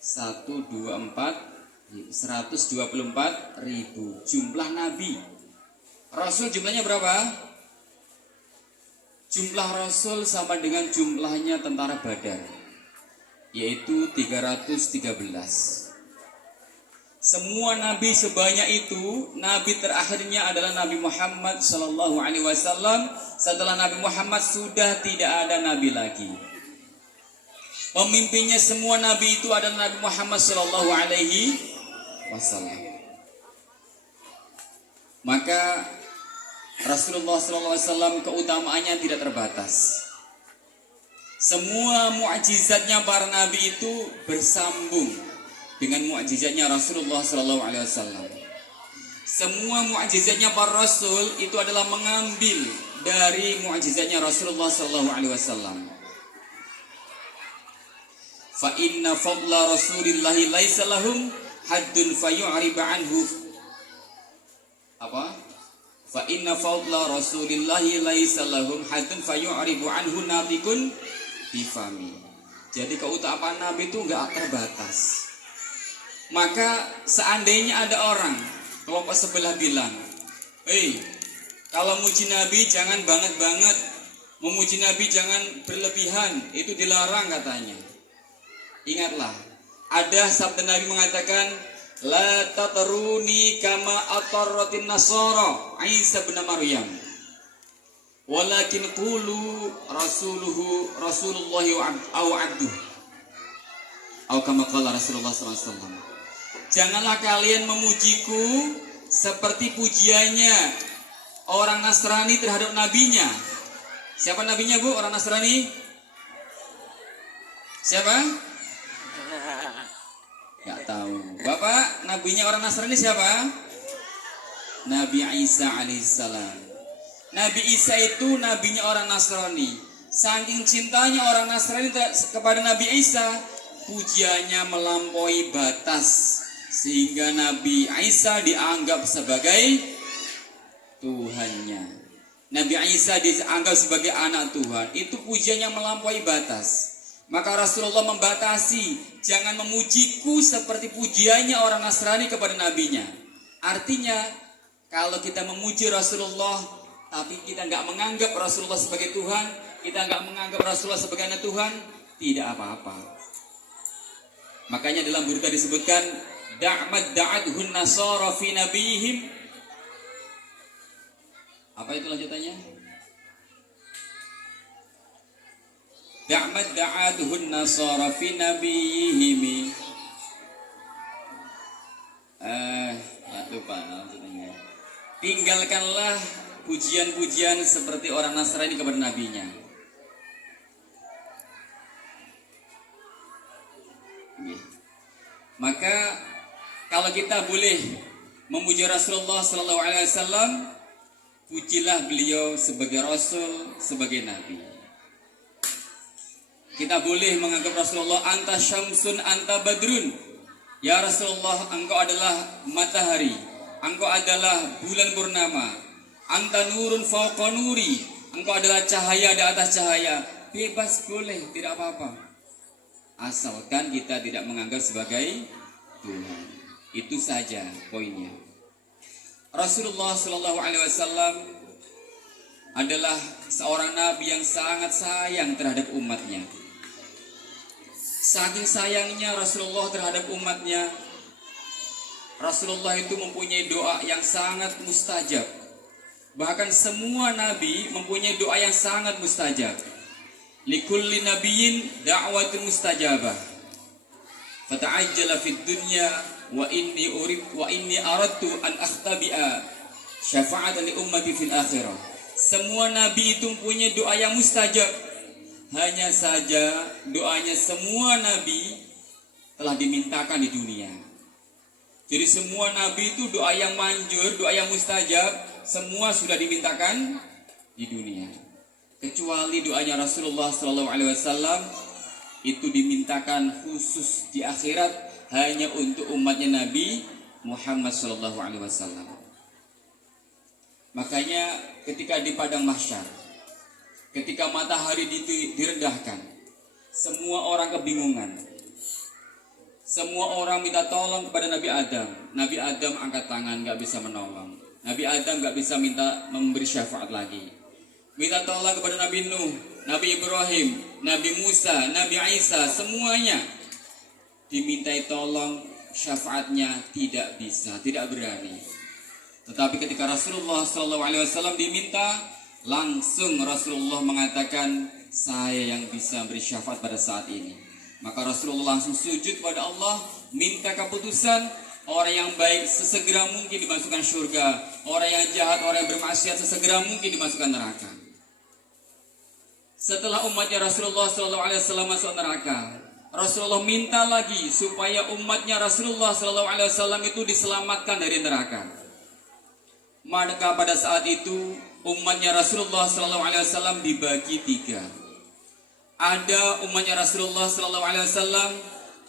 124.000 jumlah nabi. Rasul jumlahnya berapa? Jumlah Rasul sama dengan jumlahnya tentara Badar, yaitu 313. Semua nabi sebanyak itu, nabi terakhirnya adalah Nabi Muhammad Sallallahu Alaihi Wasallam. Setelah Nabi Muhammad sudah tidak ada nabi lagi. Pemimpinnya semua nabi itu adalah Nabi Muhammad Sallallahu Alaihi Wasallam. Maka Rasulullah Sallallahu Alaihi Wasallam keutamaannya tidak terbatas. Semua mukjizatnya para nabi itu bersambung dengan mukjizatnya Rasulullah Sallallahu Alaihi Wasallam. Semua mukjizatnya para rasul itu adalah mengambil dari mukjizatnya Rasulullah Sallallahu Alaihi Wasallam. Fa inna fadla Rasulillahi laisa lahum haddun fayu'rib anhu. Apa? Fa inna fadla Rasulillahi laisa lahum haddun fayu'ribu anhu natikun bifami. Jadi keutamaan Nabi itu enggak terbatas. Maka seandainya ada orang kelompok sebelah bilang, kalau muji Nabi jangan banget-banget, memuji Nabi jangan berlebihan, itu dilarang katanya. Ingatlah, ada sabda Nabi mengatakan, la tataruni kama atarratin nasara Isa bin Maryam, walakin qulu Rasulullah au abduh, atau kama qala Rasulullah SAW. Janganlah kalian memujiku seperti pujiannya orang Nasrani terhadap nabinya. Siapa nabinya, Bu? Orang Nasrani? Siapa? Gak tahu. Bapak, nabinya orang Nasrani siapa? Nabi Isa alaihissalam. Nabi Isa itu nabinya orang Nasrani. Saking cintanya orang Nasrani kepada Nabi Isa, pujiannya melampaui batas, sehingga Nabi Isa dianggap sebagai Tuhannya. Nabi Isa dianggap sebagai anak Tuhan. Itu pujiannya melampaui batas. Maka Rasulullah membatasi, jangan memujiku seperti pujiannya orang Nasrani kepada nabinya. Artinya, kalau kita memuji Rasulullah, tapi kita nggak menganggap Rasulullah sebagai Tuhan, kita nggak menganggap Rasulullah sebagai anak Tuhan, tidak apa-apa. Makanya dalam burda disebutkan, da'mad da'adhun nasara fi nabihim. Apa itu lanjutannya? Da'mad da'adhun nasara fi nabiyihim. Lupa lanjutannya. Tinggalkanlah pujian-pujian seperti orang Nasrani kepada nabinya. Maka kalau kita boleh memuji Rasulullah Sallallahu Alaihi Wasallam, pujilah beliau sebagai Rasul, sebagai Nabi. Kita boleh menganggap Rasulullah anta syamsun, anta badrun. Ya Rasulullah, engkau adalah matahari, engkau adalah bulan purnama. Anta nurun fawqa nuri, engkau adalah cahaya di atas cahaya. Bebas, boleh, tidak apa-apa. Asalkan kita tidak menganggap sebagai Tuhan. Itu saja poinnya. Rasulullah Sallallahu Alaihi Wasallam adalah seorang nabi yang sangat sayang terhadap umatnya. Saking sayangnya Rasulullah terhadap umatnya, Rasulullah itu mempunyai doa yang sangat mustajab. Bahkan semua nabi mempunyai doa yang sangat mustajab. Likulli nabiyyin da'watun mustajabah. Fata'ajjala fid dunya wa inni aradtu an akhtabi'a syafa'atan li ummati fil akhirah. Semua nabi itu mempunyai doa yang mustajab. Hanya saja doanya semua nabi telah dimintakan di dunia. Jadi semua nabi itu doa yang manjur, doa yang mustajab, semua sudah dimintakan di dunia. Kecuali doanya Rasulullah SAW itu dimintakan khusus di akhirat hanya untuk umatnya Nabi Muhammad SAW. Makanya ketika di padang mahsyar, ketika matahari direndahkan, semua orang kebingungan. Semua orang minta tolong kepada Nabi Adam. Nabi Adam angkat tangan, nggak bisa menolong. Nabi Adam nggak bisa memberi syafaat lagi. Minta tolong kepada Nabi Nuh, Nabi Ibrahim, Nabi Musa, Nabi Isa, semuanya dimintai tolong, syafaatnya tidak bisa, tidak berani. Tetapi ketika Rasulullah SAW diminta, langsung Rasulullah mengatakan, saya yang bisa beri syafaat pada saat ini. Maka Rasulullah langsung sujud pada Allah, minta keputusan, orang yang baik sesegera mungkin dimasukkan surga, orang yang jahat, orang yang bermaksiat sesegera mungkin dimasukkan neraka. Setelah umatnya Rasulullah SAW masuk neraka, Rasulullah minta lagi supaya umatnya Rasulullah SAW itu diselamatkan dari neraka. Maka pada saat itu umatnya Rasulullah SAW dibagi 3. Ada umatnya Rasulullah SAW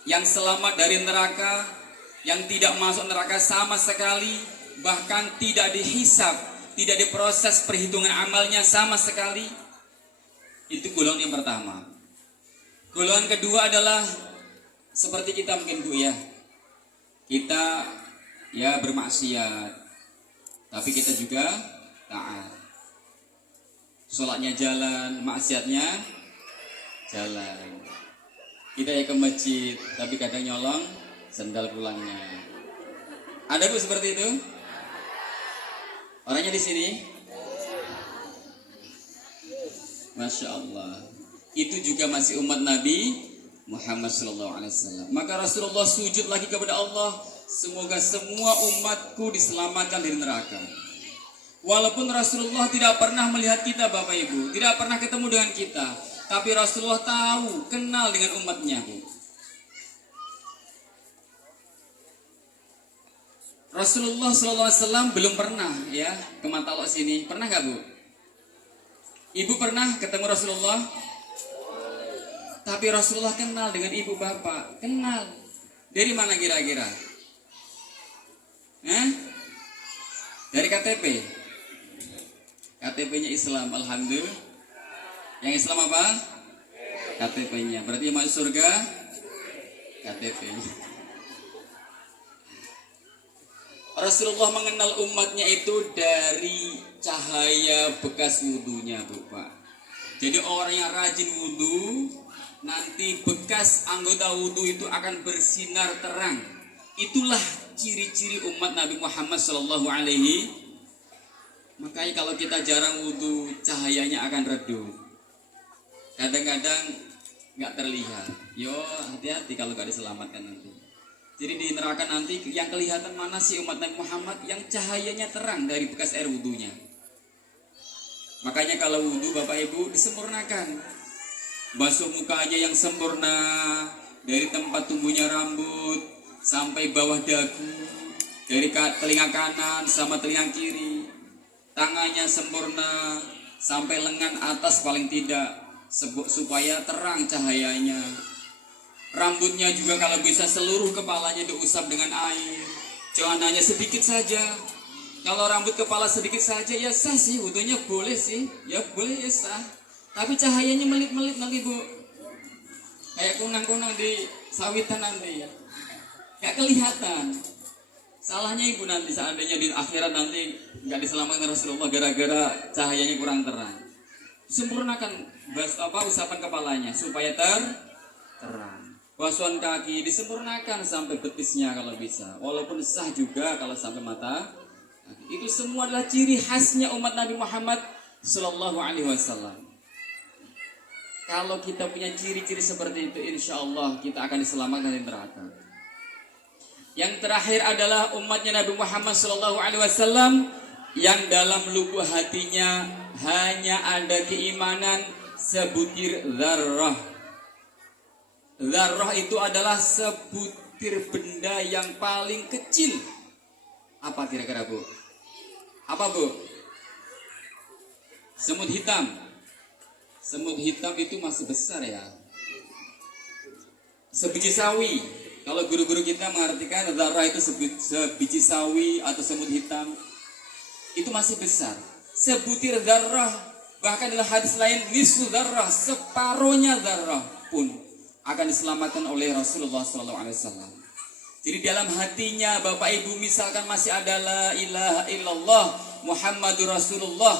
yang selamat dari neraka, yang tidak masuk neraka sama sekali, bahkan tidak dihisab, tidak diproses perhitungan amalnya sama sekali. Itu golongan yang pertama. Golongan kedua adalah seperti kita mungkin Bu ya. Kita ya bermaksiat, tapi kita juga taat. Sholatnya jalan, maksiatnya jalan. Kita ya ke masjid, tapi kadang nyolong sendal pulangnya. Ada Bu seperti itu? Orangnya di sini? Masya Allah. Itu juga masih umat Nabi Muhammad SAW. Maka Rasulullah sujud lagi kepada Allah, semoga semua umatku diselamatkan dari neraka. Walaupun Rasulullah tidak pernah melihat kita Bapak Ibu, tidak pernah ketemu dengan kita, tapi Rasulullah tahu, kenal dengan umatnya Bu. Rasulullah SAW belum pernah ya ke Mantalok sini. Pernah gak Bu? Ibu pernah ketemu Rasulullah? Tapi Rasulullah kenal dengan ibu bapak. Kenal. Dari mana kira-kira? Dari KTP. KTP-nya Islam, alhamdulillah. Yang Islam apa? KTP-nya. Berarti masuk surga? KTP-nya. Rasulullah mengenal umatnya itu dari cahaya bekas wudhunya, Bapak. Jadi orang yang rajin wudhu, nanti bekas anggota wudhu itu akan bersinar terang. Itulah ciri-ciri umat Nabi Muhammad SAW. Makanya kalau kita jarang wudhu, cahayanya akan redup. Kadang-kadang nggak terlihat. Yo, hati-hati kalau nggak diselamatkan nanti. Jadi di neraka nanti yang kelihatan mana sih umat Nabi Muhammad yang cahayanya terang dari bekas air wudhunya. Makanya kalau wudhu Bapak Ibu disempurnakan. Basuh mukanya yang sempurna, dari tempat tumbuhnya rambut sampai bawah dagu, dari telinga kanan sama telinga kiri. Tangannya sempurna sampai lengan atas paling tidak, supaya terang cahayanya. Rambutnya juga kalau bisa seluruh kepalanya diusap dengan air. Jangan hanya sedikit saja. Kalau rambut kepala sedikit saja ya sah sih, wudhunya boleh sih. Ya boleh ya sah. Tapi cahayanya melip-melip nanti Bu. Kayak kunang-kunang di sawitan nanti ya. Gak kelihatan. Salahnya Ibu nanti seandainya di akhirat nanti gak diselamatkan Rasulullah gara-gara cahayanya kurang terang. Sempurnakan usapan kepalanya supaya terang. Basuhan kaki disempurnakan sampai betisnya kalau bisa. Walaupun sah juga kalau sampai mata. Itu semua adalah ciri khasnya umat Nabi Muhammad Sallallahu Alaihi Wasallam. Kalau kita punya ciri-ciri seperti itu, insya Allah kita akan diselamatkan dari neraka. Yang terakhir adalah umatnya Nabi Muhammad Sallallahu Alaihi Wasallam yang dalam lubuk hatinya hanya ada keimanan sebutir dzarrah. Dzarrah itu adalah sebutir benda yang paling kecil. Apa kira-kira Bu? Apa Bu? Semut hitam. Semut hitam itu masih besar ya. Sebiji sawi. Kalau guru-guru kita mengartikan dzarrah itu sebiji sawi atau semut hitam, itu masih besar. Sebutir dzarrah, bahkan dalam hadis lain nisfu dzarrah, separuhnya dzarrah pun akan diselamatkan oleh Rasulullah SAW. Jadi dalam hatinya Bapak Ibu misalkan masih ada la ilaha illallah Muhammadur Rasulullah,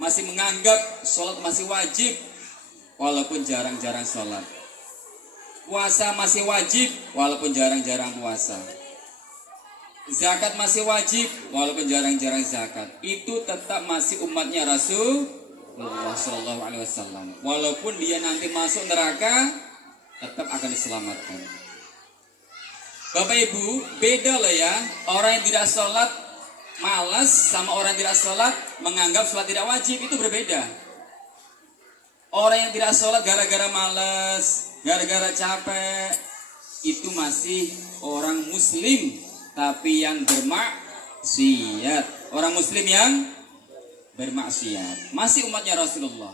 masih menganggap sholat masih wajib walaupun jarang-jarang sholat, puasa masih wajib walaupun jarang-jarang puasa, zakat masih wajib walaupun jarang-jarang zakat, itu tetap masih umatnya Rasulullah SAW. Walaupun dia nanti masuk neraka, tetap akan diselamatkan. Bapak Ibu, beda loh ya. Orang yang tidak sholat malas sama orang yang tidak sholat menganggap sholat tidak wajib, itu berbeda. Orang yang tidak sholat gara-gara malas, gara-gara capek, itu masih orang muslim, tapi yang bermaksiat. Orang muslim yang bermaksiat, masih umatnya Rasulullah.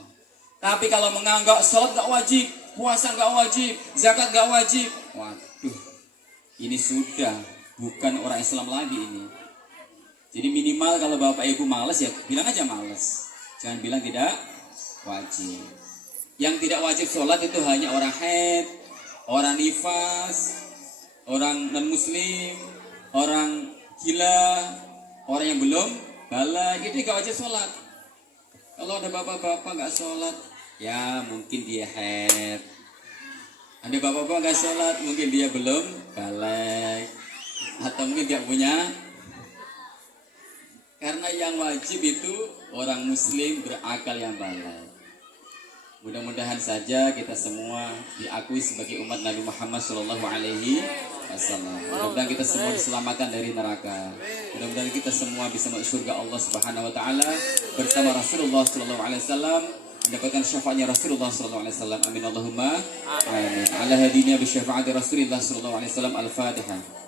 Tapi kalau menganggap sholat gak wajib, puasa gak wajib, zakat gak wajib, waduh, ini sudah bukan orang Islam lagi ini. Jadi minimal kalau Bapak Ibu malas ya bilang aja malas. Jangan bilang tidak wajib. Yang tidak wajib sholat itu hanya orang haid, orang nifas, orang non-muslim, orang gila, orang yang belum balik, itu gak wajib sholat. Kalau ada bapak-bapak gak sholat, ya mungkin dia haid. Ada bapak-bapak gak sholat, mungkin dia belum balik, atau mungkin gak punya. Karena yang wajib itu orang muslim berakal yang balik. Mudah-mudahan saja kita semua diakui sebagai umat Nabi Muhammad SAW. Mudah-mudahan kita semua diselamatkan dari neraka. Mudah-mudahan kita semua bisa masuk surga Allah Subhanahu Wa Taala bersama Rasulullah SAW, mendapatkan syafaatnya Rasulullah SAW. Amin Allahumma amin. Ala hadina bi syafaati Rasulullah SAW. Al-Fatihah.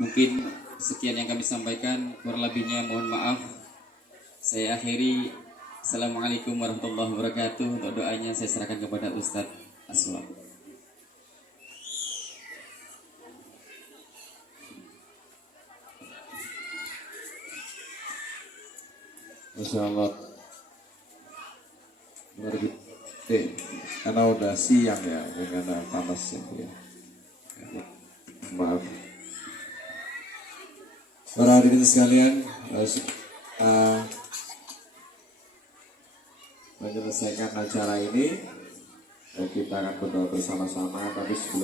Mungkin sekian yang kami sampaikan, kurang lebihnya mohon maaf. Saya akhiri. Assalamualaikum warahmatullahi wabarakatuh. Untuk doanya saya serahkan kepada Ustadz Aswad. Masya Allah. Karena udah siang ya, karena panas ya. Maaf. Para hadirin sekalian, menyelesaikan acara ini, kita akan berdoa bersama-sama. Tapi sebelum